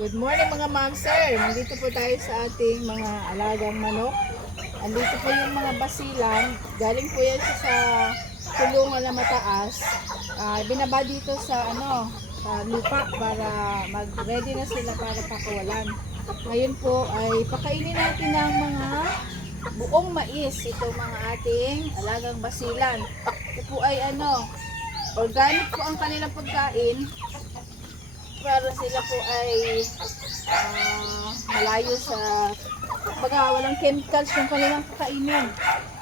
Good morning mga ma'am sir. Nandito po tayo sa ating mga alagang manok. Andito po yung mga basilan. Galing po yan sa kulungan na mataas. Ah, binaba dito sa ano, sa lupa para mag-ready na sila para pakawalan. Ngayon po ay pakainin natin ng mga buong mais. Ito mga ating alagang basilan. Ito po ay ano, organic po ang kanilang pagkain para sila po ay ah, malayo sa baga walang chemicals yung kanilang kakainin.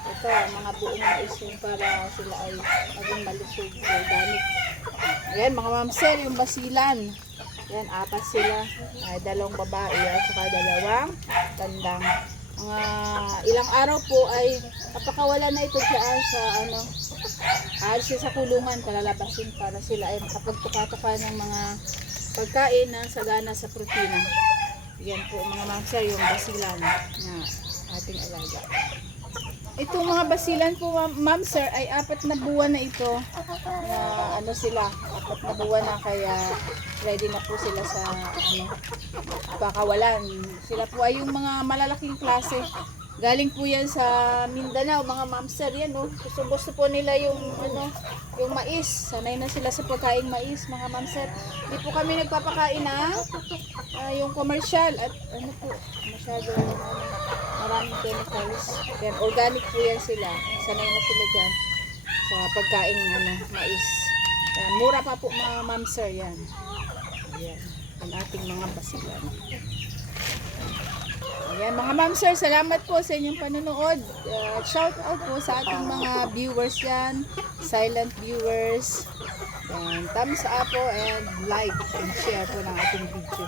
Ito, mga buong mais yung para sila ay maging malusog organic. Ayan, mga mamsel, yung basilan. Yan, apat sila. Ay, dalawang babae at saka dalawang tandang. Mga ilang araw po ay napakawala na ito dyan sa ano, alis siya sa kulungan, kalalabasin para sila ay makapagtuka-tuka ng mga pagkain na sagana sa protina. Yan po mga mamsa yung basilan na ating alaga. Itong mga basilan po ma'am sir ay apat na buwan na ito. Na ano sila, apat na buwan na kaya ready na po sila sa ano, pakawalan. Sila po ay yung mga malalaking klase. Galing po yan sa Mindanao, mga mamser yan, no? Gusto, gusto po nila yung, ano, yung mais. Sanay na sila sa pagkain mais, mga mamser. Hindi po kami nagpapakain na ah, yung commercial at ano po, masyado, ano, maraming chemicals. Yan, organic po yan sila. Sanay na sila dyan sa pagkain, ano, mais. Yan, mura pa po mga mamser yan. Ayan, ang ating mga basilan. Ayan, mga ma'am sir, salamat po sa inyong panonood. Uh, shout out po sa ating mga viewers yan, silent viewers. And thumbs up po and like and share po ng ating video.